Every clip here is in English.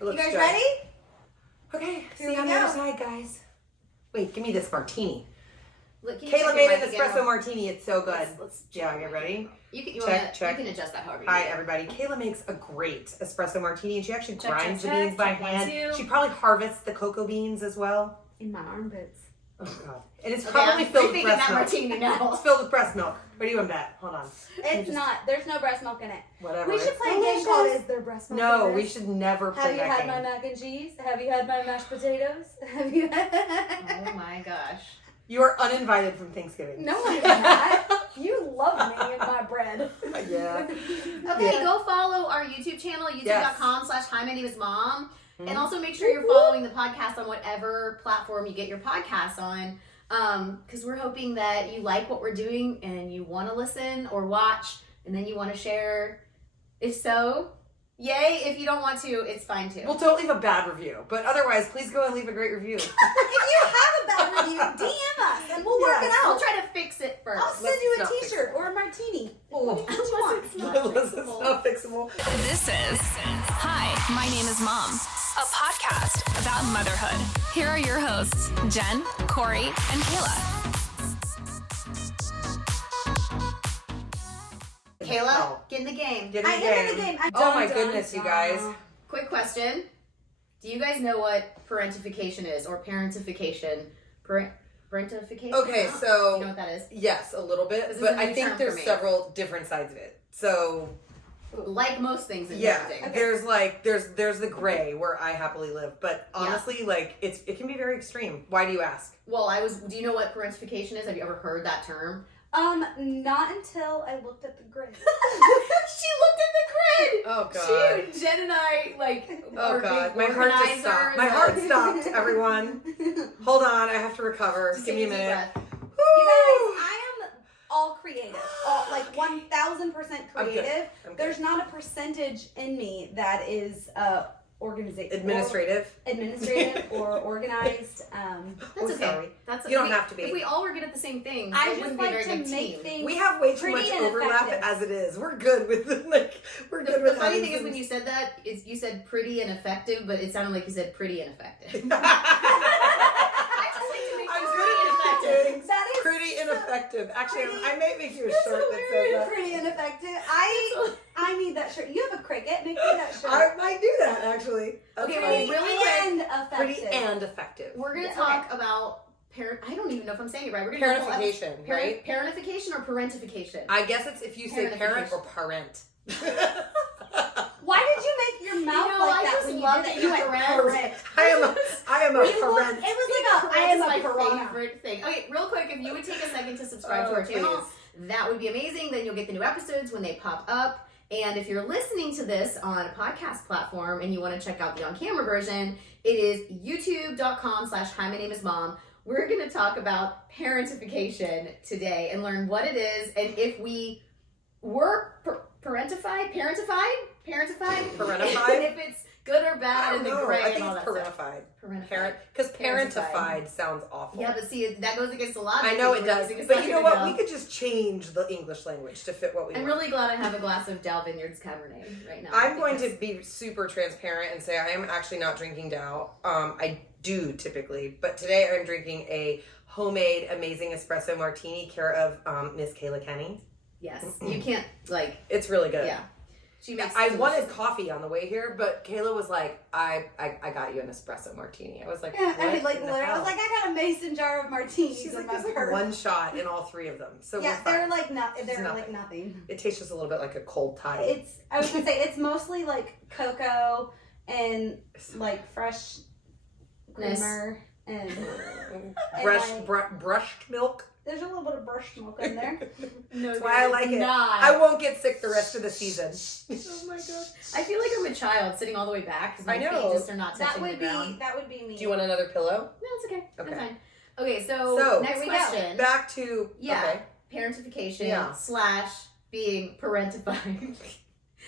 right. You guys good. ready? Okay. Here See you we on the go. other side, guys. Wait, give me this martini. Look, can you Kayla check made your an mic again? espresso martini. It's so good. Let's Yeah, get ready. You can Check. You can adjust that however you Hi, want. everybody. Kayla makes a great espresso martini, and she actually Check, grinds check, the beans check. by Check, one, hand. two. She probably harvests the cocoa beans as well. In my armpits. Oh, God. And it's Okay, probably I'm filled with rethinking breast that milk. martini now. It's filled with breast milk. What do you want bet? Hold on. It's not. There's no breast milk in it. Whatever. We should It's play a game delicious. called Is There Breast Milk No, in we This? should never Have play you that had game. my mac and cheese? Have you had my mashed potatoes? Have you Oh my gosh. You are uninvited from Thanksgiving. No, I'm not. You love me and my bread. Yeah. Okay, go follow our YouTube channel, youtube.com/Hi, my name is Mom. Mm-hmm. And also make sure you're following the podcast on whatever platform you get your podcasts on. Because we're hoping that you like what we're doing and you want to listen or watch and then you want to share. If so, yay. If you don't want to, it's fine too. Well, don't leave a bad review. But otherwise, please go and leave a great review. If you have a bad review, DM us and we'll work it We'll out. try to fix it first. I'll send Let's you a not fix t-shirt or a martini. Oh. What you want? It's not Unless it's fixable. not fixable. This is Hi, my name is Mom, a podcast about motherhood. Here are your hosts, Jen, Corri, and Kayla. Kayla, get in the game. Get in I the am in game. the game. Oh my goodness, you guys. Quick question. Do you guys know what parentification is or parentification? Parentification? Okay, Do so you know what that is? yes, a little bit, This is but a new I think term there's for me. several different sides of it. So Like most things in yeah, parenting. there's the gray where I happily live, but honestly, like it can be very extreme. Why do you ask? Well, do you know what parentification is? Have you ever heard that term? Not until I looked at the grid. She looked at the grid! Oh God. Jen and I, like, Oh are God, big my heart just stopped. organizers My of- heart stopped, everyone. Hold on, I have to recover. Just Give me a take deep minute. breath. You guys, I am all creative. All, like 1,000% I'm good. creative. I'm good. There's not a percentage in me that is Administrative. administrative or organized. That's Oh, okay. sorry. That's You don't okay. have to be. If we all were good at the same thing, I it just wouldn't be a like very to good make team. things. We have way too pretty much and overlap effective. as it is. We're good with we're good The with funny having thing is some- when you said that, you said pretty and effective, but it sounded like you said pretty and effective. I'm I just like to make things good pretty and at effective. things. That is Pretty ineffective. Actually, pretty- I may make you a That's shirt that says that. pretty ineffective. I need that shirt. You have a cricket. Make me that shirt. I might do that actually. Okay, Okay. well, really quick, and effective. Pretty and effective. We're going to Yeah, talk about I don't even know if I'm saying it right. We're gonna do a whole Parentification, episode- right? Parentification or parentification? I guess it's if you say parent or parent. Why did you make your mouth You know, like I that just when you love did that it? you You went went parent. I am a It was parent. like I am a my piranha. favorite thing. Okay, real quick, if you would take a second to subscribe to Oh, our channel, please. that would be amazing. Then you'll get the new episodes when they pop up. And if you're listening to this on a podcast platform and you want to check out the on-camera version, it is youtube.com/Hi, my name is Mom. We're going to talk about parentification today and learn what it is and if we were parentified, Parentified? and if it's good or I bad don't and the know. gray I think and all it's that stuff. parentified. Parentified. Parent, because Parentified. parentified sounds awful. Yeah, but see, that goes against the logic. I know that it we're does. using a But you know second what? ago. We could just change the English language to fit what we I'm want. really glad I have a glass of Dow Vineyards Cabernet right now. I'm going to because- be super transparent and say I am actually not drinking Dow. I do typically, but today I'm drinking a homemade amazing espresso martini care of Miss Kayla Kenny. Yes, you can't like. It's really good. Yeah, she makes. I delicious- wanted coffee on the way here, but Kayla was like, I got you an espresso martini. I was like, Yeah, I what mean, like in the literally, I hell? was like, I got a mason jar of martinis She's in like, my there's like purse. one shot in all three of them. So Yeah, we're fine. they're like not. They're nothing. like nothing. It tastes just a little bit like a cold toddy. It's. I was gonna say it's mostly like cocoa and like fresh creamer and brushed milk. there's a little bit of brushed milk in there. No, That's why I like it. Not. I won't get sick the rest of the season. Oh my gosh, I feel like I'm a child sitting all the way back because my I know. feet just are not that touching would the be ground. me. Do you want another pillow? No, it's okay. Okay. I'm fine. Okay, so So, next here we go. question. Back to Yeah. Okay. Parentification Yeah. / being parentified.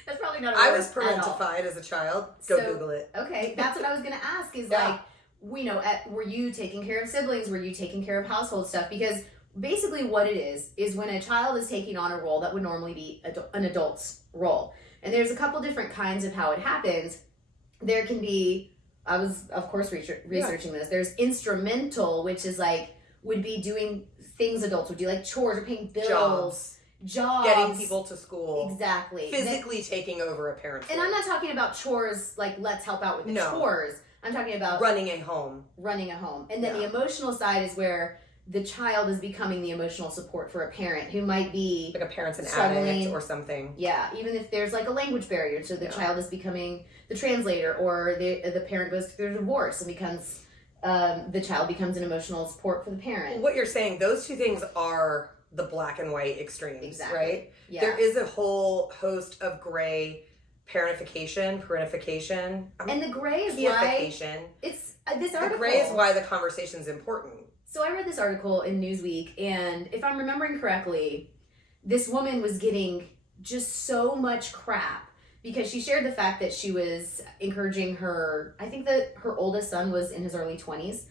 That's probably not a I word was at all. parentified as a child. Go So- Google it. Okay, that's what I was gonna ask. Is Yeah. like, we know, were you taking care of siblings? Were you taking care of household stuff? Because basically, what it is when a child is taking on a role that would normally be an adult's role, and there's a couple different kinds of how it happens. there can be, I was, of course, researching this. There's instrumental, which is like, would be doing things adults would do, like chores or paying bills, jobs. Getting people to school. Exactly. Physically taking over a parent's And role. I'm not talking about chores, like let's help out with the chores. I'm talking about running a home. And then the emotional side is where the child is becoming the emotional support for a parent who might be like a parent's an struggling. addict or something. Yeah, even if there's like a language barrier, so the child is becoming the translator, or the parent goes through a divorce and becomes the child becomes an emotional support for the parent. What you're saying, those two things are the black and white extremes, Exactly. right? Yeah. There is a whole host of gray parentification, and the gray is why PAR-EN-TI-FI-CA-TION. it's this article. The gray is why the conversation's important. So I read this article in Newsweek, and if I'm remembering correctly, this woman was getting just so much crap because she shared the fact that she was encouraging her, I think that her oldest son was in his early 20s,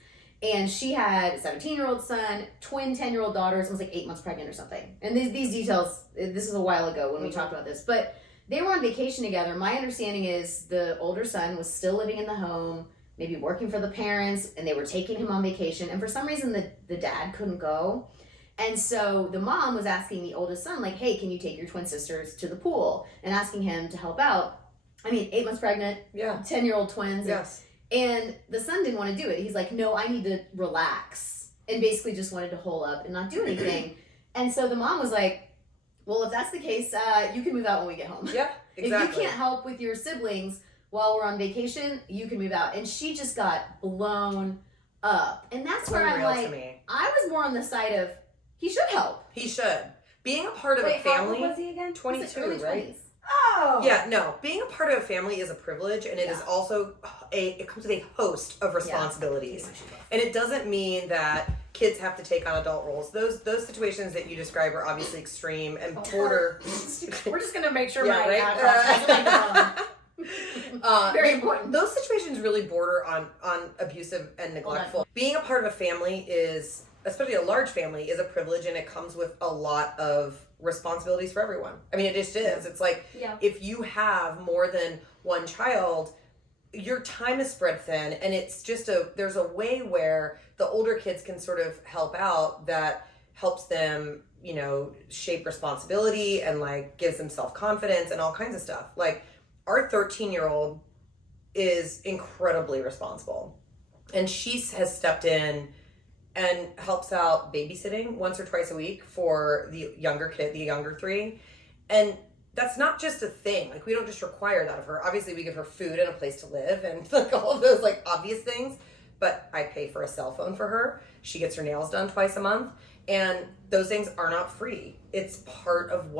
and she had a 17-year-old son, twin 10-year-old daughters, and was like 8 months pregnant or something. And these details, this is a while ago when we talked about this, but they were on vacation together. My understanding is the older son was still living in the home, maybe working for the parents, and they were taking him on vacation. And for some reason, the dad couldn't go. And so the mom was asking the oldest son, like, hey, can you take your twin sisters to the pool? And asking him to help out. I mean, 8 months pregnant, 10-year-old twins. Yes. And the son didn't want to do it. He's like, no, I need to relax. And basically just wanted to hole up and not do anything. And so the mom was like, well, if that's the case, you can move out when we get home. Yep, exactly. If you can't help with your siblings while we're on vacation, you can move out. And she just got blown up. And that's where I'm like, I was more on the side of, he should help. He should. Being a part of a How family. old was he again? 22, Early right? 20s. Oh. Yeah, no. Being a part of a family is a privilege, and it is also it comes with a host of responsibilities. And it doesn't mean that kids have to take on adult roles. Those situations that you describe are obviously extreme and border. We're just going to make sure Yeah, my right? Very important. Those situations really border on abusive and neglectful. Being a part of a family is, especially a large family, is a privilege, and it comes with a lot of responsibilities for everyone. I mean, it just is. It's like, if you have more than one child, your time is spread thin, and it's just there's a way where the older kids can sort of help out that helps them, shape responsibility and like gives them self-confidence and all kinds of stuff. Like our 13-year-old is incredibly responsible, and she has stepped in and helps out babysitting once or twice a week for the younger kid, the younger three. And that's not just a thing. Like, we don't just require that of her. Obviously, we give her food and a place to live and like all of those like obvious things. But I pay for a cell phone for her. She gets her nails done twice a month. And those things are not free. It's part of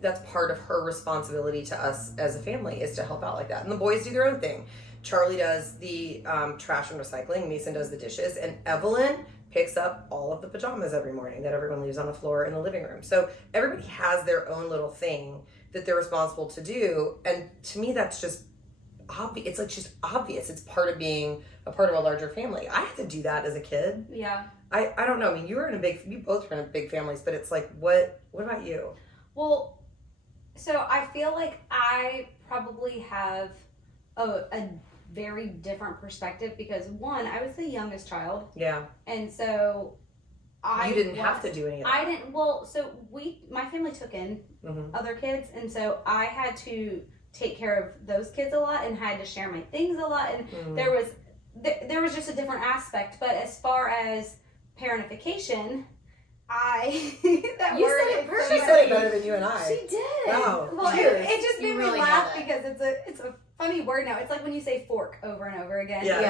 that's part of her responsibility to us as a family, is to help out like that. And the boys do their own thing. Charlie does the trash and recycling. Mason does the dishes. And Evelyn picks up all of the pajamas every morning that everyone leaves on the floor in the living room. So everybody has their own little thing that they're responsible to do. And to me, that's just obvious. It's like just obvious. It's part of being a part of a larger family. I had to do that as a kid. Yeah. I don't know. I mean, you both were in big families, but it's like, what about you? Well, so I feel like I probably have a very different perspective because, one, I was the youngest child. Yeah. And so You didn't have to do any of that. I didn't. Well, so my family took in other kids, and so I had to take care of those kids a lot and had to share my things a lot. And there was just a different aspect. But as far as parentification, You said it perfectly. She said it better than you and I. She did. Wow. Well, it just made me really laugh nailed because it's a funny word now. It's like when you say fork over and over again. Yes.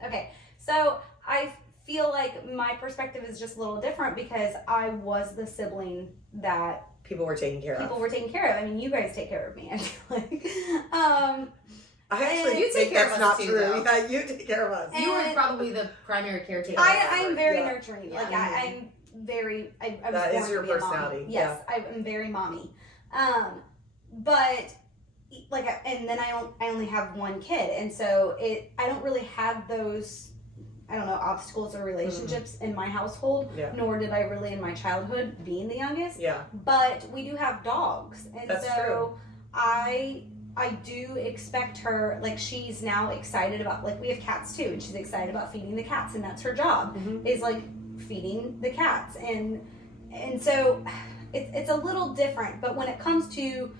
Yeah. Okay. So I feel like my perspective is just a little different because I was the sibling that people were taking care of. I mean, you guys take care of me. I feel like. I actually you take think care that's of not us too, true. though. Yeah, you take care of us. You were probably the primary caretaker. I am very Yeah. nurturing. Yeah. Like I'm very. I was That born is to your be a mommy. personality. Yes, I am very mommy. But like, and then I only have one kid, and so I don't really have those, I don't know, obstacles or relationships in my household. Yeah. Nor did I really in my childhood, being the youngest. Yeah. But we do have dogs, and That's so true. I I do expect her, like, she's now excited about, like, we have cats too, and she's excited about feeding the cats, and that's her job, is, like, feeding the cats. And so it's a little different, but when it comes to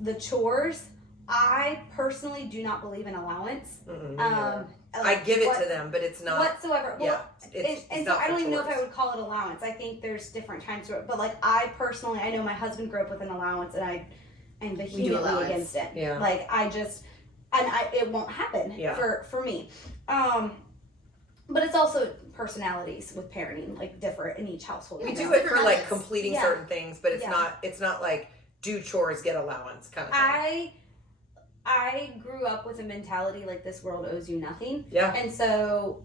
the chores, I personally do not believe in allowance. I give it to them, but it's not whatsoever. Well, it's and so I don't even know if I would call it allowance. I think there's different times to it, but like I personally, I know my husband grew up with an allowance, and I'm vehemently against it. Yeah. Like it won't happen for me. But it's also personalities with parenting, like, differ in each household. We do it for like completing certain things, but it's not like do chores, get allowance kind of thing. I grew up with a mentality like this world owes you nothing. Yeah. And so,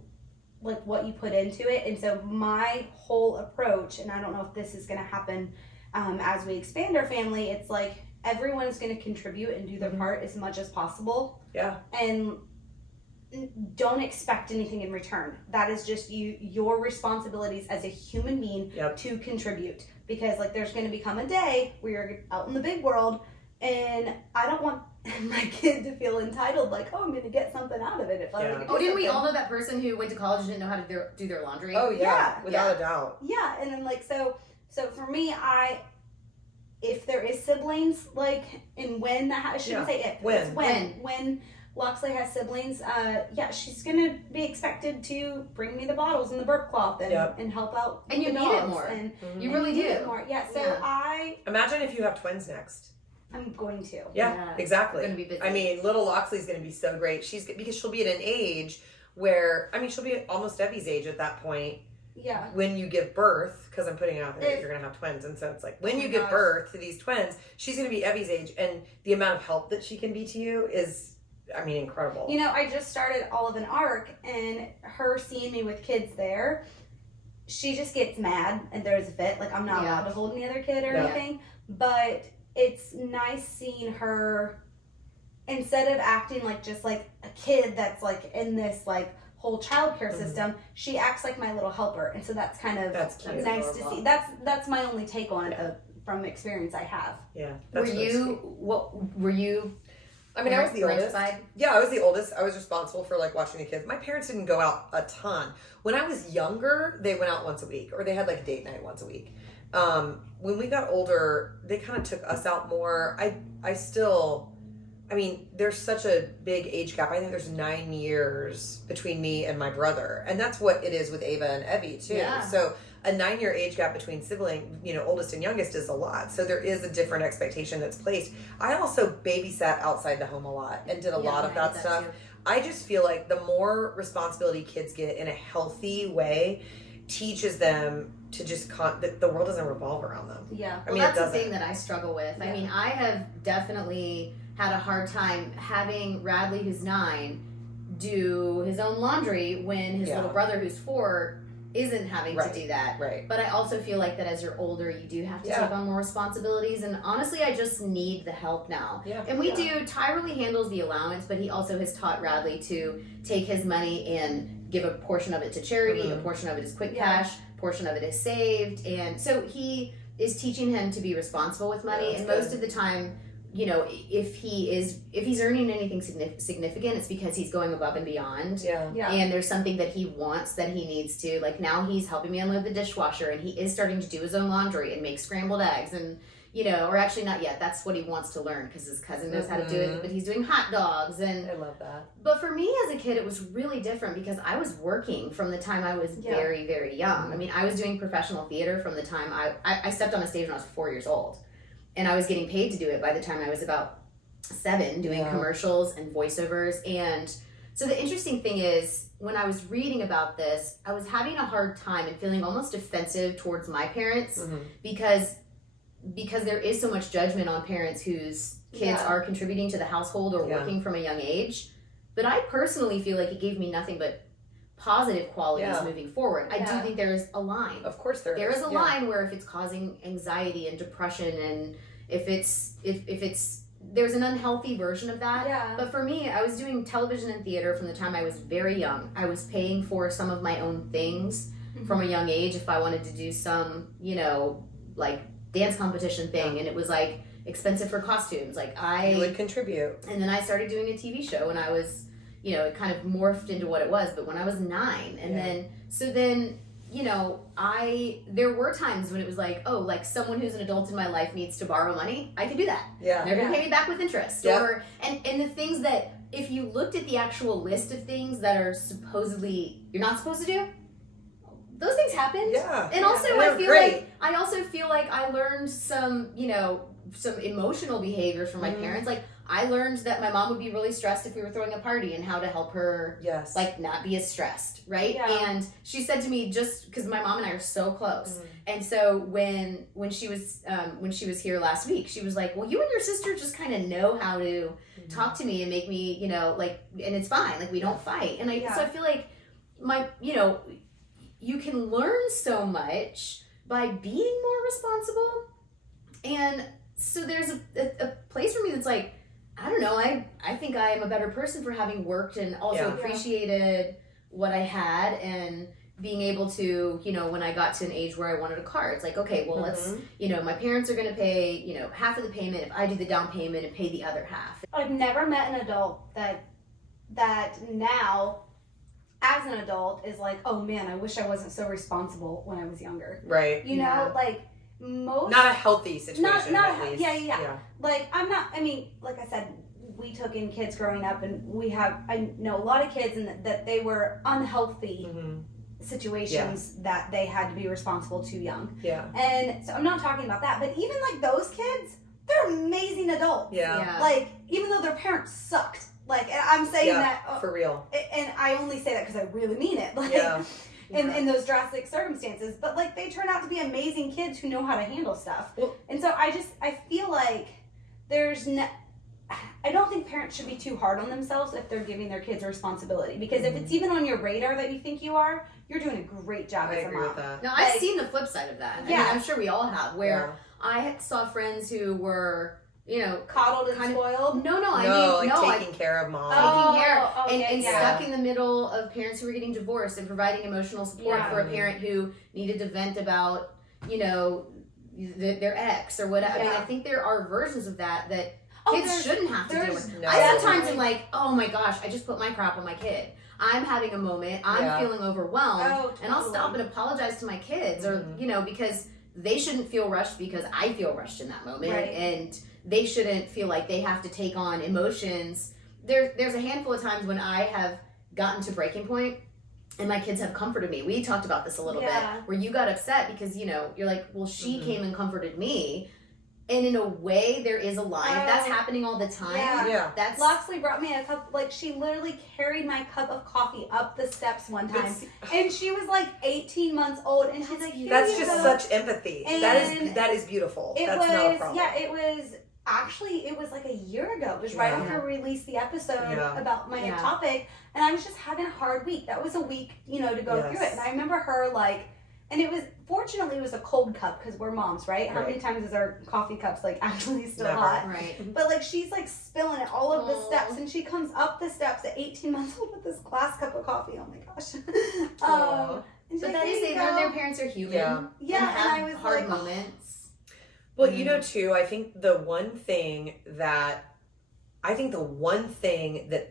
like, what you put into it. And so my whole approach, and I don't know if this is going to happen as we expand our family, it's like everyone is going to contribute and do their part as much as possible. Yeah. And don't expect anything in return. That is just your responsibilities as a human being to contribute. Because, like, there's going to become a day where you're out in the big world, and I don't want my kid to feel entitled, like, oh, I'm going to get something out of it. If I didn't we all know that person who went to college and didn't know how to do their laundry? Oh, yeah. Without a doubt. Yeah, and then, like, so for me, if there is siblings, like, and when that I shouldn't say if. When Loxley has siblings, she's gonna be expected to bring me the bottles and the burp cloth and help out. And you need it more. And you really do. It more. Yeah. So I imagine if you have twins next. I'm going to. Yeah, exactly. Gonna be busy. I mean, little Loxley's gonna be so great. Because she'll be at an age where, I mean, she'll be almost Evie's age at that point. Yeah. When you give birth, because I'm putting it out there that you're going to have twins. And so it's like, when you give birth to these twins, she's going to be Evie's age. And the amount of help that she can be to you is, I mean, incredible. You know, I just started Olive and Arc, and her seeing me with kids there, she just gets mad and throws a fit. Like, I'm not allowed to hold any other kid or anything. But it's nice seeing her, instead of acting like just like a kid that's like in this like whole childcare system, she acts like my little helper, and so that's kind of nice to see. That's my only take on it from experience I have. Yeah. Were you? I mean, I was the oldest. Parentified? Yeah, I was the oldest. I was responsible for like watching the kids. My parents didn't go out a ton. When I was younger, they went out once a week, or they had like a date night once a week. When we got older, they kind of took us out more. I mean, there's such a big age gap. I think there's 9 years between me and my brother. And that's what it is with Ava and Evie, too. Yeah. So a 9-year age gap between sibling, oldest and youngest is a lot. So there is a different expectation that's placed. I also babysat outside the home a lot and did a lot of that stuff. I just feel like the more responsibility kids get in a healthy way teaches them to just the world doesn't revolve around them. Yeah. Well, that's the thing that I struggle with. Yeah. I mean, I have definitely had a hard time having Radley, who's 9, do his own laundry when his little brother, who's 4, isn't having to do that. Right. But I also feel like that as you're older, you do have to take on more responsibilities. And honestly, I just need the help now. Yeah. And we do. Ty really handles the allowance, but he also has taught Radley to take his money and give a portion of it to charity, a portion of it is quick cash, a portion of it is saved. And so he is teaching him to be responsible with money. And most of the time, if he's earning anything significant, it's because he's going above and beyond. Yeah. And there's something that he wants that he needs to. Like, now he's helping me unload the dishwasher, and he is starting to do his own laundry and make scrambled eggs, and or actually not yet. That's what he wants to learn because his cousin knows how to do it. But he's doing hot dogs, and I love that. But for me as a kid, it was really different because I was working from the time I was very, very young. I mean, I was doing professional theater from the time I stepped on a stage when I was 4 years old. And I was getting paid to do it by the time I was about 7, doing commercials and voiceovers. And so the interesting thing is, when I was reading about this, I was having a hard time and feeling almost defensive towards my parents because there is so much judgment on parents whose kids are contributing to the household or working from a young age. But I personally feel like it gave me nothing but positive qualities moving forward. I do think there is a line. Of course there is. There is a line where if it's causing anxiety and depression, and if it's there's an unhealthy version of that. Yeah. But for me, I was doing television and theater from the time I was very young. I was paying for some of my own things from a young age if I wanted to do some, like dance competition thing. And it expensive for costumes. Like You would contribute. And then I started doing a TV show, and I was, you know, it kind of morphed into what it was. But when I was 9, and then, you know, there were times when it was like, oh, like someone who's an adult in my life needs to borrow money. I can do that. Yeah. They're going to pay me back with interest. Yep. Or, and the things that, if you looked at the actual list of things that are supposedly, you're not supposed to do, those things happened. Yeah. And also, And I also feel like I learned some, you know, some emotional behaviors from my parents. Like, I learned that my mom would be really stressed if we were throwing a party, and how to help her, like, not be as stressed, right? Yeah. And she said to me, just because my mom and I are so close, and so when she was here last week, she was like, well, you and your sister just kind of know how to talk to me and make me, you know, like, and it's fine, like, we don't fight. And so I feel like you know, you can learn so much by being more responsible. And so there's a place for me that's like, I don't know, I think I am a better person for having worked and also appreciated what I had, and being able to, you know, when I got to an age where I wanted a car, it's like, okay, well, let's, you know, my parents are going to pay, you know, half of the payment if I do the down payment and pay the other half. I've never met an adult that now, as an adult, is like, oh man, I wish I wasn't so responsible when I was younger. Right. You know, like, most... Not a healthy situation, not at least. Yeah. Like, I mean, like I said, we took in kids growing up, and I know a lot of kids, and that they were unhealthy situations that they had to be responsible too young. Yeah. And so I'm not talking about that, but even like those kids, they're amazing adults. Yeah. Like, even though their parents sucked. Like, I'm saying that... for real. And I only say that because I really mean it. Like, in those drastic circumstances. But, like, they turn out to be amazing kids who know how to handle stuff. Well, and so I feel like I don't think parents should be too hard on themselves if they're giving their kids a responsibility. Because if it's even on your radar that you think you are, you're doing a great job as a mom. With that. No, I've seen the flip side of that. I mean, I'm sure we all have, where I saw friends who were... you know, coddled and spoiled. Taking care of mom, and stuck in the middle of parents who were getting divorced and providing emotional support for a parent who needed to vent about, you know, their ex or whatever. I mean, I think there are versions of that kids shouldn't have to deal with. I sometimes am like, oh my gosh, I just put my crap on my kid. I'm having a moment. I'm feeling overwhelmed, and I'll stop and apologize to my kids, or you know, because they shouldn't feel rushed because I feel rushed in that moment, and they shouldn't feel like they have to take on emotions. There's a handful of times when I have gotten to breaking point and my kids have comforted me. We talked about this a little bit, where you got upset because, you know, you're like, well, she came and comforted me. And in a way, there is a line. If that's happening all the time, that's... Loxley brought me a cup, like, she literally carried my cup of coffee up the steps one time. And she was, like, 18 months old, and she's like, that's just such empathy. And that is beautiful. That's not a problem. Yeah, it was like a year ago. It was right after we released the episode about my topic, and I was just having a hard week. That was a week, you know, to go through it. And I remember her, like, and fortunately it was a cold cup because we're moms, right? How many times is our coffee cups, like, actually still hot? Right. But, like, she's, like, spilling it all of the steps, and she comes up the steps at 18 months old with this glass cup of coffee. Oh, my gosh. But that is, their parents are human. Yeah, and I was hard like... moments. Well, you know, too, I think the one thing that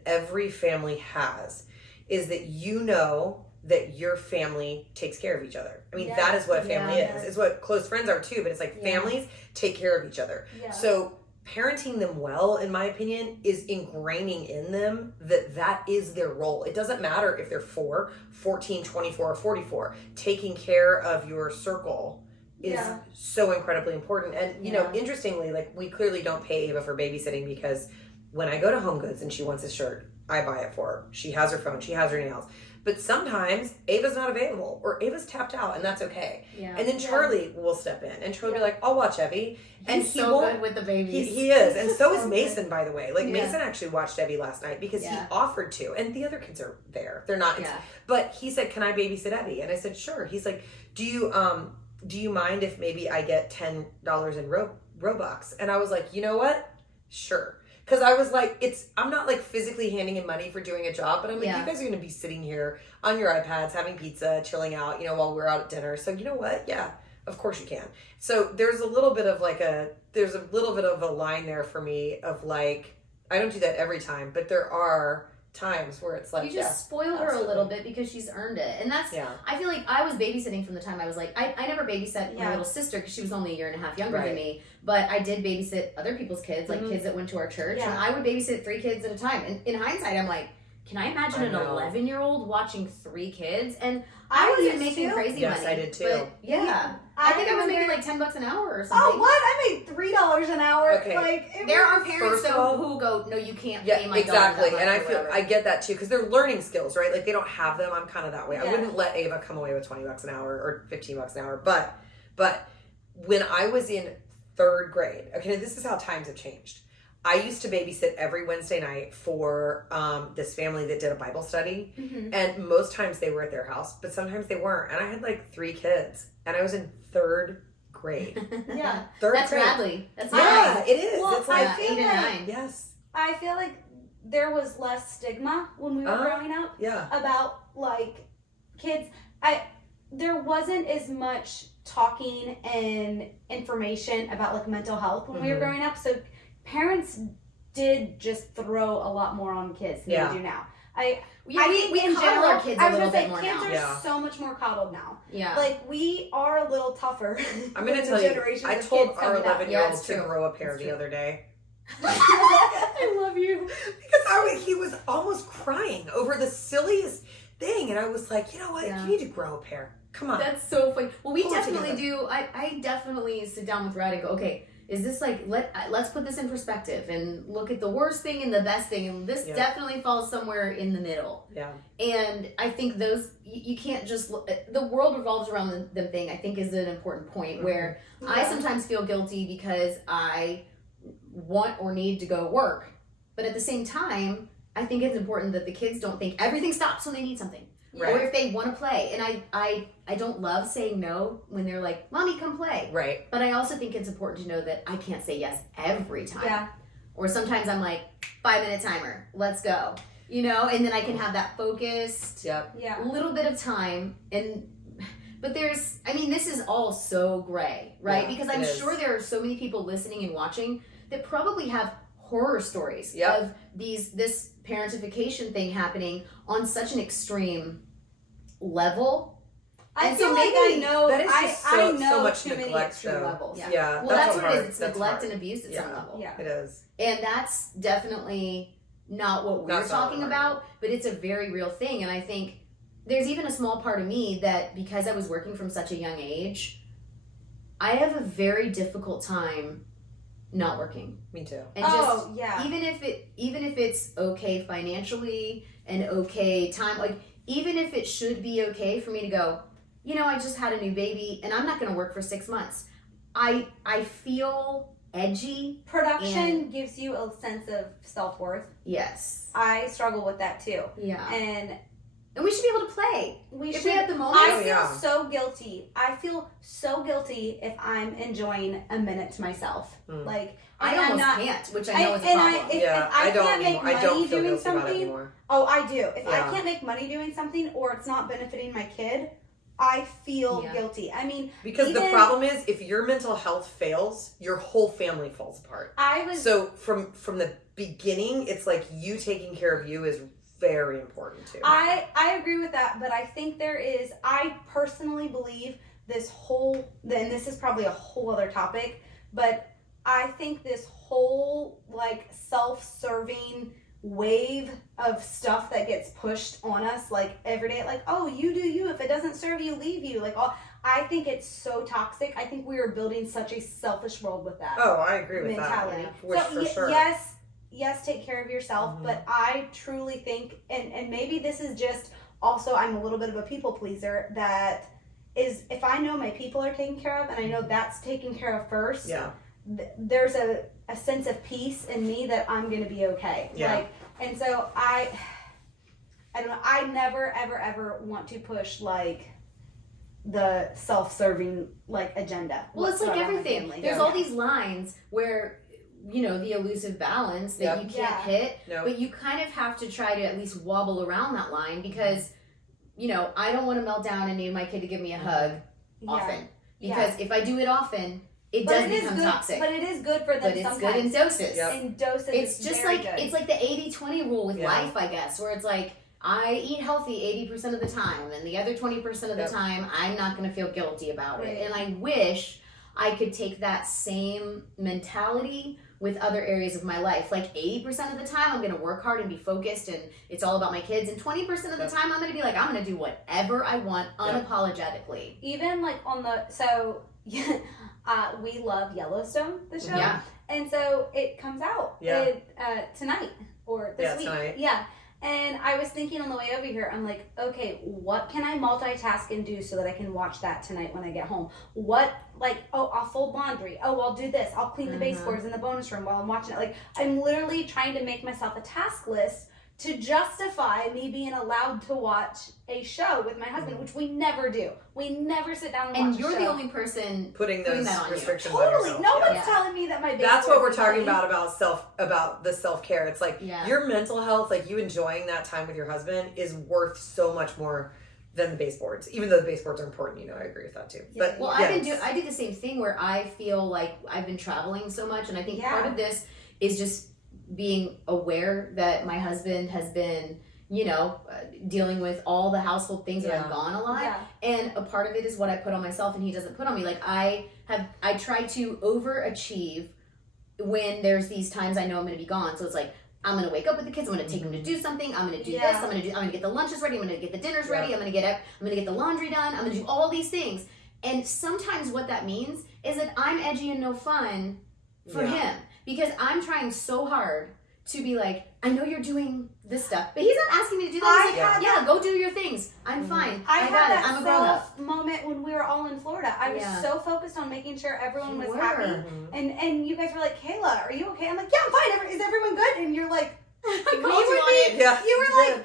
every family has is that, you know, that your family takes care of each other. I mean, that is what a family is. It's what close friends are too, but it's like families take care of each other. Yeah. So parenting them well, in my opinion, is ingraining in them that is their role. It doesn't matter if they're 4, 14, 24, or 44. Taking care of your circle is so incredibly important. And, you know, interestingly, like, we clearly don't pay Ava for babysitting, because when I go to Home Goods and she wants a shirt, I buy it for her. She has her phone. She has her nails. But sometimes Ava's not available, or Ava's tapped out, and that's okay. Yeah. And then Charlie will step in, and Charlie will be like, I'll watch Evie. And he's so good with the babies. He is. And so is Mason, by the way. Like, Mason actually watched Evie last night because he offered to. And the other kids are there. They're not. But he said, can I babysit Evie? And I said, sure. He's like, do you mind if maybe I get $10 in Robux? And I was like, you know what? Sure. Because I was like, I'm not like physically handing him money for doing a job, but I'm like, you guys are going to be sitting here on your iPads, having pizza, chilling out, you know, while we're out at dinner. So you know what? Yeah. Of course you can. So there's a little bit of a line there for me of like, I don't do that every time, but there are times where it's like, you just spoil her a little bit because she's earned it. And that's, I feel like I was babysitting from the time I was like, I never babysat my little sister because she was only 1.5 years younger than me, but I did babysit other people's kids, like kids that went to our church, and I would babysit 3 kids at a time. And in hindsight, I'm like, can I imagine an 11-year-old watching 3 kids? And I wasn't making crazy money. Yes, I did too. But I think I was making like $10 an hour or something. Oh, what? I made $3 an hour. Okay. Like, there are parents who go, no, you can't pay my exactly. daughter that much. And I get that too, because they're learning skills, right? Like they don't have them. I'm kind of that way. Yeah. I wouldn't let Ava come away with $20 an hour or $15 an hour. But when I was in 3rd grade, okay, this is how times have changed. I used to babysit every Wednesday night for this family that did a Bible study. And most times they were at their house, but sometimes they weren't. And I had like 3 kids, and I was in 3rd grade. Yeah. 3rd That's grade. Bradley. That's Yeah, it is. Well, it's like 8 and 9. Yes. I feel like there was less stigma when we were growing up about like kids. There wasn't as much talking and information about like mental health when we were growing up. So parents did just throw a lot more on kids than they do now. I think we in coddle general, our kids a little bit more kids now. are so much more coddled now. Yeah. Like we are a little tougher. I'm going to tell you, I told our 11-year-old to grow a pair the other day. I love you. Because he was almost crying over the silliest thing. And I was like, you know what? You need to grow a pair. Come on. That's so funny. Well, we Pull it definitely together. do. I definitely sit down with Rad and go, okay, is this like, let's put this in perspective and look at the worst thing and the best thing. And this definitely falls somewhere in the middle. Yeah. And I think those, you can't just, the world revolves around them thing, I think is an important point where I sometimes feel guilty because I want or need to go work. But at the same time, I think it's important that the kids don't think everything stops when they need something. Right. Or if they want to play. And I don't love saying no when they're like, Mommy, come play. Right. But I also think it's important to know that I can't say yes every time. Yeah. Or sometimes I'm like, 5-minute timer, let's go. You know, and then I can have that focused little bit of time. But this is all so gray, right? Yeah, because I'm sure there are so many people listening and watching that probably have horror stories of this parentification thing happening on such an extreme level. I feel like I know. That is just I know so much too many neglect, extreme though. levels. Yeah. Well, that's what it hard. is. It's That's neglect hard. and abuse at some level. Yeah. It is. And that's definitely not what we're That's not talking what we're about, but it's a very real thing. And I think there's even a small part of me that because I was working from such a young age, I have a very difficult time not working. Me too. And even if it's okay financially and okay time, like even if it should be okay for me to go, you know, I just had a new baby and I'm not going to work for 6 months. I feel edgy. Production gives you a sense of self-worth. Yes. I struggle with that too. Yeah. And we should be able to play. We if we have the moment. I feel so guilty. I feel so guilty if I'm enjoying a minute to myself. Like I almost can't, which I know is a problem. If I can't make money doing about it something, anymore. oh, I do. If I can't make money doing something or it's not benefiting my kid, I feel guilty. I mean, because the problem is, if your mental health fails, your whole family falls apart. So from the beginning, it's like you taking care of you is very important too. I agree with that, but I think I personally believe this is probably a whole other topic, but I think this whole like self-serving wave of stuff that gets pushed on us like every day, like, oh, you do you, if it doesn't serve you, leave you, like I think it's so toxic. I think we are building such a selfish world with that. Oh, I agree with mentality. that. For sure. Yes, take care of yourself, but I truly think, and maybe this is just also, I'm a little bit of a people pleaser, that is, if I know my people are taken care of and I know that's taken care of first, there's a sense of peace in me that I'm going to be okay. Like, and so I don't know, I never ever want to push like the self-serving like agenda. Well, it's like everything. There's all these lines where, you know, the elusive balance that you can't hit, but you kind of have to try to at least wobble around that line because, you know, I don't want to melt down and need my kid to give me a hug often. Because if I do it often, it does become toxic. But it is good for them But it's sometimes. good in doses. Yep. In doses, It's just very like good. it's like the 80-20 rule with life, I guess, where it's like I eat healthy 80% of the time, and the other 20% of the time I'm not going to feel guilty about it. And I wish I could take that same mentality with other areas of my life. Like 80% of the time I'm going to work hard and be focused, and it's all about my kids, and 20% of the time I'm going to be like, I'm going to do whatever I want unapologetically. Even like on the we love Yellowstone, the show. Yeah. And so it comes out tonight or this week. Tonight. Yeah. And I was thinking on the way over here, I'm like, okay, what can I multitask and do so that I can watch that tonight when I get home? What, like, I'll fold laundry. I'll do this. I'll clean the baseboards in the bonus room while I'm watching it. Like, I'm literally trying to make myself a task list to justify me being allowed to watch a show with my husband, which we never do. We never sit down and watch a show. And you're the only person putting those that on restrictions you. on Totally. yourself. No one's telling me that my baby. That's what we're talking about the self-care. It's like Yeah. your mental health, like you enjoying that time with your husband is worth so much more than the baseboards. Even though the baseboards are important, I agree with that too. Yeah. But Well, I do the same thing where I feel like I've been traveling so much, and I think part of this is just being aware that my husband has been, dealing with all the household things that I've gone a lot. Yeah. And a part of it is what I put on myself and he doesn't put on me. Like I try to overachieve when there's these times I know I'm going to be gone. So it's like, I'm going to wake up with the kids. I'm going to take them to do something. I'm going to do this. I'm going to get the lunches ready. I'm going to get the dinners ready. I'm going to get the laundry done. I'm going to do all these things. And sometimes what that means is that I'm edgy and no fun for him, because I'm trying so hard to be like, I know you're doing this stuff, but he's not asking me to do that. He's like, go do your things. I'm fine. I got it. I'm a grown up. Moment when we were all in Florida. I was so focused on making sure everyone was happy. And you guys were like, Kayla, are you okay? I'm like, yeah, I'm fine. Is everyone good? And you're like, you were like,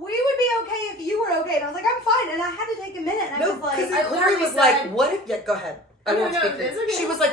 we would be okay if you were okay. And I was like, I'm fine. And I had to take a minute. And I was like, Corri was like, what if? Yeah, go ahead. I won't speak for you. Okay. She was like,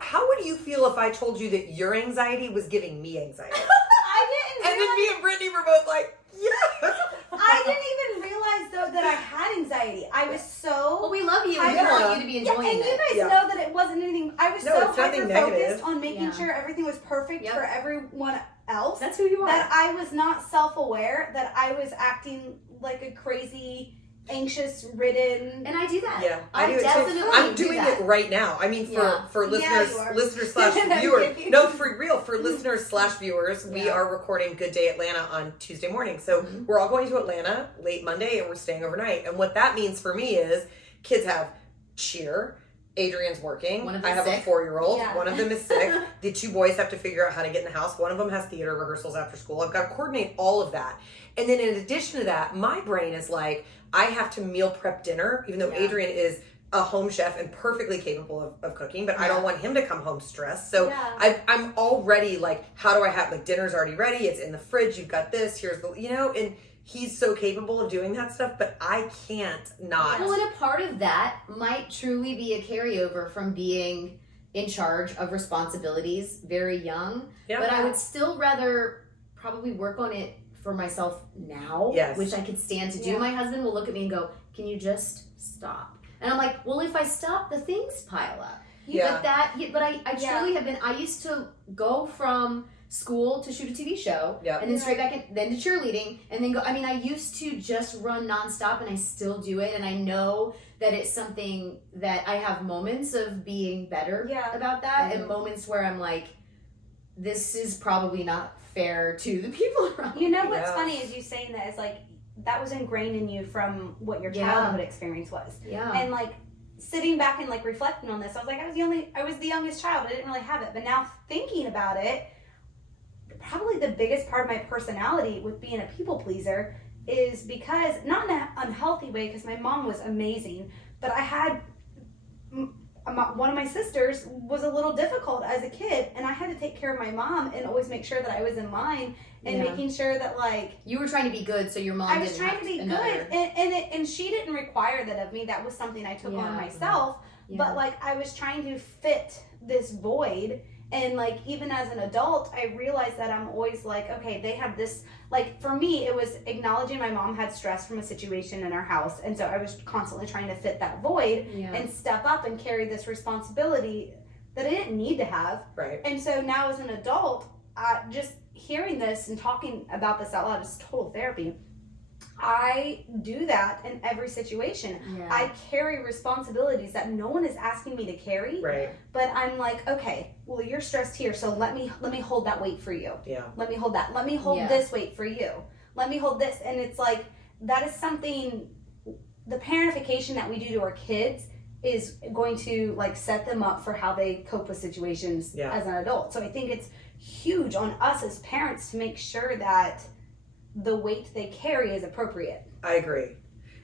how would you feel if I told you that your anxiety was giving me anxiety? I didn't. And then me and Brittany were both like, yes. I didn't even realize though that I had anxiety. I was so. Well, we love you. And we want you to be enjoying and it. you guys know that it wasn't anything. I was so hyper focused on making sure everything was perfect for everyone else. That's who you are. That I was not self-aware. That I was acting like a crazy, anxious-ridden. And I do that. Yeah, I do it definitely too. I'm doing it right now. I mean, for listeners slash viewers. No, for real, for listeners slash viewers, we are recording Good Day Atlanta on Tuesday morning. So we're all going to Atlanta late Monday, and we're staying overnight. And what that means for me is kids have cheer. Adrian's working. I have a 4-year-old. Yeah. One of them is sick. The 2 boys have to figure out how to get in the house. One of them has theater rehearsals after school. I've got to coordinate all of that. And then in addition to that, my brain is like, I have to meal prep dinner, even though Adrian is a home chef and perfectly capable of cooking, but I don't want him to come home stressed. So I'm already like, how do I have, like, dinner's already ready. It's in the fridge. You've got this. Here's the, and he's so capable of doing that stuff, but I can't not. Well, and a part of that might truly be a carryover from being in charge of responsibilities very young. Yeah. But I would still rather probably work on it for myself now, which I could stand to do. My husband will look at me and go, can you just stop? And I'm like, well, if I stop, the things pile up. But I truly have been, I used to go from school to shoot a TV show, and then straight back in, then to cheerleading, and then go. I mean, I used to just run nonstop, and I still do it, and I know that it's something that I have moments of being better about that, and moments where I'm like, this is probably not fair to the people around. You know what's funny is you saying that is like, that was ingrained in you from what your childhood experience was. Yeah. And like, sitting back and like reflecting on this, I was like, I was the youngest child. I didn't really have it. But now thinking about it, probably the biggest part of my personality with being a people pleaser is because, not in an unhealthy way, because my mom was amazing, but I had, one of my sisters was a little difficult as a kid, and I had to take care of my mom and always make sure that I was in line and making sure that, like, you were trying to be good, so your mom I was trying to be good, and she didn't require that of me. That was something I took on myself. But like, I was trying to fit this void, And like, even as an adult, I realized that I'm always like, okay, they have this, like, for me, it was acknowledging my mom had stress from a situation in our house. And so I was constantly trying to fit that void and step up and carry this responsibility that I didn't need to have. Right. And so now as an adult, just hearing this and talking about this out loud is total therapy. I do that in every situation. Yeah. I carry responsibilities that no one is asking me to carry. Right. But I'm like, okay, well, you're stressed here, so let me hold that weight for you. Yeah. Let me hold that. Let me hold this weight for you. Let me hold this. And it's like, that is something, the parentification that we do to our kids is going to like set them up for how they cope with situations as an adult. So I think it's huge on us as parents to make sure that the weight they carry is appropriate. I agree.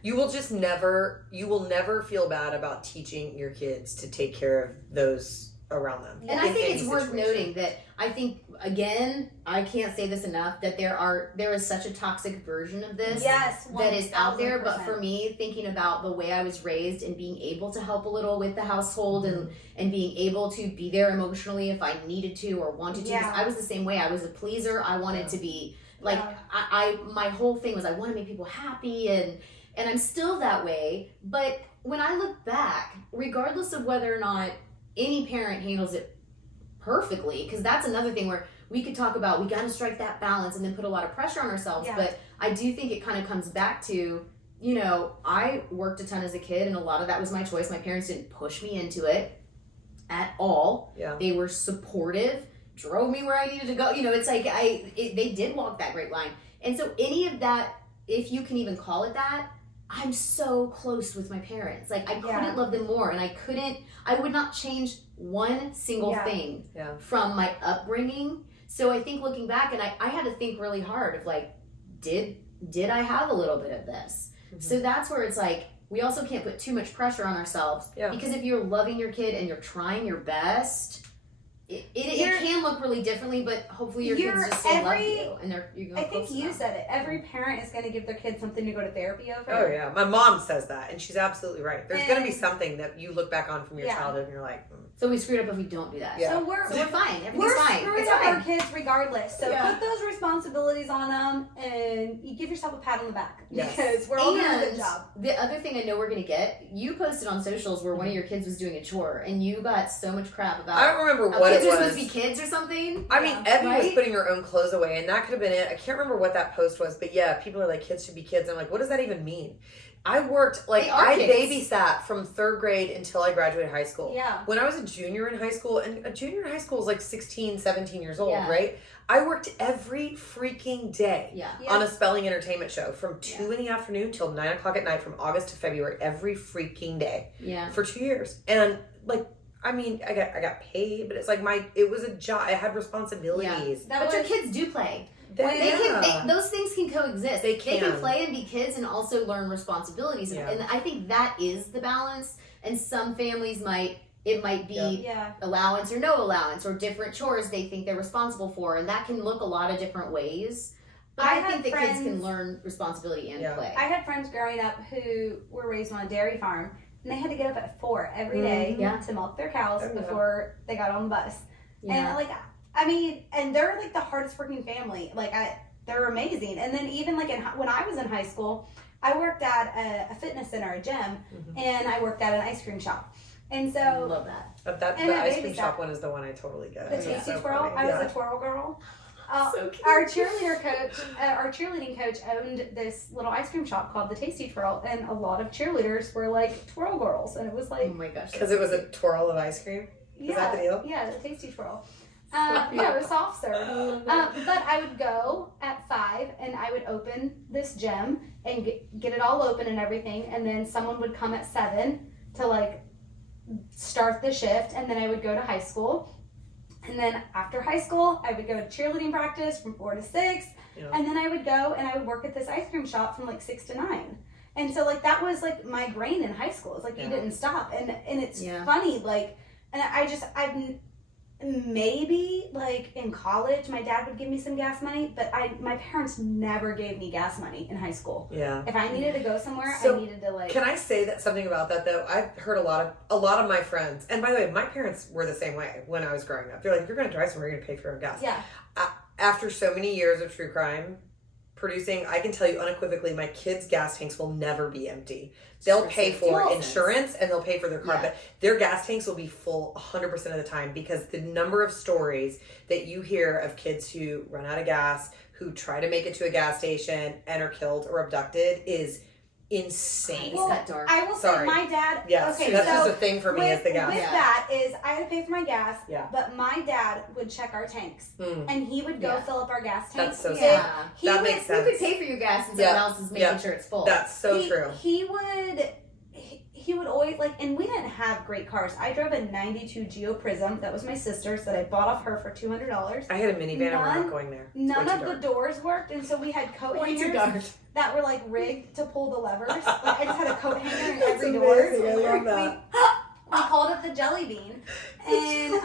You will never feel bad about teaching your kids to take care of those around them. And I think it's worth noting that I think, again, I can't say this enough, that there is such a toxic version of this that is out there. But for me, thinking about the way I was raised and being able to help a little with the household and being able to be there emotionally if I needed to or wanted to, because I was the same way. I was a pleaser. I wanted to be like, I my whole thing was I want to make people happy, and I'm still that way. But when I look back, regardless of whether or not any parent handles it perfectly, because that's another thing where we could talk about, we got to strike that balance and then put a lot of pressure on ourselves. But I do think it kind of comes back to, you know, I worked a ton as a kid, and a lot of that was my choice. My parents didn't push me into it at all. They were supportive, drove me where I needed to go. You know, it's like they did walk that great line. And so any of that, if you can even call it that, I'm so close with my parents. Like, I couldn't love them more, and I would not change one single thing from my upbringing. So I think looking back, and I had to think really hard of like, did I have a little bit of this? So that's where it's like, we also can't put too much pressure on ourselves, because if you're loving your kid and you're trying your best, it can look really differently, but hopefully your kids just still love you, and you're going. I think you said it. Every parent is going to give their kid something to go to therapy over. Oh yeah, my mom says that, and she's absolutely right. There's going to be something that you look back on from your childhood, and you're like, So we screwed up if we don't do that. So we're fine. We're fine. screwing up our kids regardless. So put those responsibilities on them, and you give yourself a pat on the back, because we're all doing a good job. The other thing I know we're going to get, you posted on socials where one of your kids was doing a chore, and you got so much crap about. I don't remember what it was. Kids are supposed to be kids or something. I mean, Evie was putting her own clothes away, and that could have been it. I can't remember what that post was, but yeah, people are like, kids should be kids. I'm like, what does that even mean? I worked, like, I babysat from 3rd grade until I graduated high school. Yeah. When I was a junior in high school, and a junior in high school is like 16, 17 years old, right? I worked every freaking day on a spelling entertainment show from 2 in the afternoon till 9 o'clock at night from August to February, every freaking day. For 2 years. And, like, I mean, I got paid, but it's like it was a job. I had responsibilities. But your kids do play. Those things can coexist. They can play and be kids and also learn responsibilities. And I think that is the balance. And some families might be allowance or no allowance, or different chores they think they're responsible for. And that can look a lot of different ways. But I think that kids can learn responsibility and play. I had friends growing up who were raised on a dairy farm, and they had to get up at 4 every day to milk their cows before they got on the bus. And like, I mean, and they're like the hardest working family. Like, they're amazing. And then even like when I was in high school, I worked at a fitness center, a gym, and I worked at an ice cream shop. And so I love that. But the ice cream shop one is the one I totally get. The Tasty Twirl. I was a twirl girl. So cute. Our cheerleading coach owned this little ice cream shop called the Tasty Twirl, and a lot of cheerleaders were like twirl girls, and it was like, oh my gosh, because it was a twirl of ice cream. Is that the deal? Yeah, the Tasty Twirl. It was soft serve. But I would go at 5, and I would open this gym and get it all open and everything, and then someone would come at 7 to like start the shift, and then I would go to high school. And then after high school, I would go to cheerleading practice from 4 to 6. And then I would go and I would work at this ice cream shop from like 6 to 9. And so like that was like my brain in high school. It's like you didn't stop. And it's funny, like, and maybe like in college my dad would give me some gas money, but my parents never gave me gas money in high school. Yeah. If I needed to go somewhere, So, I needed to like. Can I say that something about that though? I've heard a lot of my friends, and by the way, my parents were the same way when I was growing up. They're like, if you're going to drive somewhere, you're going to pay for your own gas. Yeah. After so many years of true crime producing, I can tell you unequivocally, my kids' gas tanks will never be empty. They'll pay for insurance and they'll pay for their car, but their gas tanks will be full 100% of the time, because the number of stories that you hear of kids who run out of gas, who try to make it to a gas station and are killed or abducted is insane. Well, dark. I will say my dad. Yes, okay, that's so just a thing for me is the gas. With that is I had to pay for my gas. Yeah. But my dad would check our tanks, and he would go fill up our gas tanks. That's so sad. That makes sense. You could pay for your gas and someone else is making sure it's full. That's so true. He would always like, and we didn't have great cars. I drove a '92 Geo Prism that was my sister's that I bought off her for $200. I had a minivan and we're not going there. None of the doors worked, and so we had coat hangers that were like rigged to pull the levers. Like I just had a coat hanger in every door. I love that. We called it the Jelly Bean, and it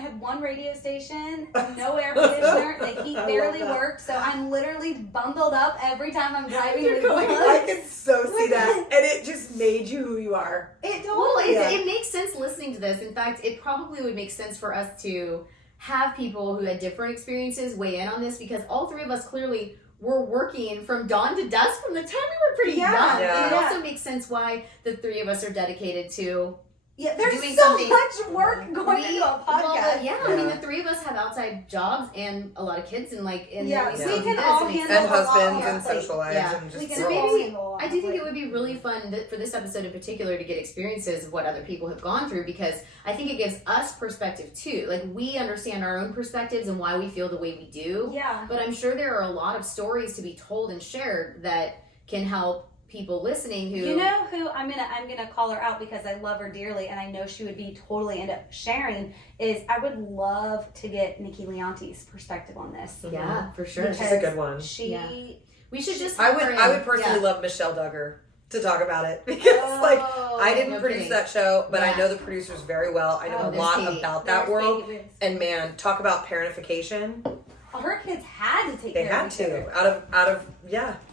had one radio station, no air conditioner, the heat barely worked, so I'm literally bundled up every time I'm driving with I can so see that, and it just made you who you are. It totally. It makes sense listening to this. In fact, it probably would make sense for us to have people who had different experiences weigh in on this, because all three of us clearly were working from dawn to dusk from the time we were pretty young. Yeah. And it also makes sense why the three of us are dedicated to there's doing so something. much work going into a podcast. I mean, the three of us have outside jobs and a lot of kids, and we we can do all this, handle and a lot husbands on and our plate. social lives and We just can So all maybe handle a lot I on do our think plate. it would be really fun for this episode in particular to get experiences of what other people have gone through, because I think it gives us perspective too. Like, we understand our own perspectives and why we feel the way we do. Yeah. But I'm sure there are a lot of stories to be told and shared that can help people listening who... You know who I'm gonna call her out because I love her dearly and I know she would be totally into sharing, is I would love to get Nikki Leonti's perspective on this. Yeah, for sure. She's a good one. We should just I would personally love Michelle Duggar to talk about it, because I didn't produce that show, but I know the producers very well. I know a lot about that world, and man, talk about parentification. Her kids had to take They care had of each to other. out of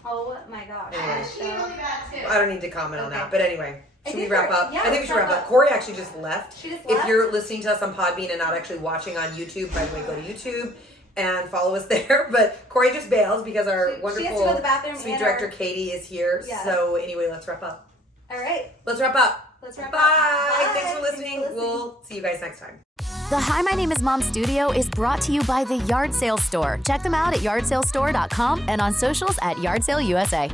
Oh my gosh. Anyway. I don't need to comment on that, but anyway, should we wrap up? Yeah, I think we should wrap up. Corri actually just left. She just If left? you're listening to us on Podbean and not actually watching on YouTube, by the way, go to YouTube and follow us there. But Corri just bails because our She has to wonderful go to the bathroom sweet and director our- Katie is here. Yeah. So anyway, let's wrap up. All right. Let's wrap up. Let's wrap Bye. up. Thanks for listening. We'll see you guys next time. The Hi, My Name is Mom studio is brought to you by the Yard Sale Store. Check them out at yardsalestore.com and on socials at Yard Sale USA.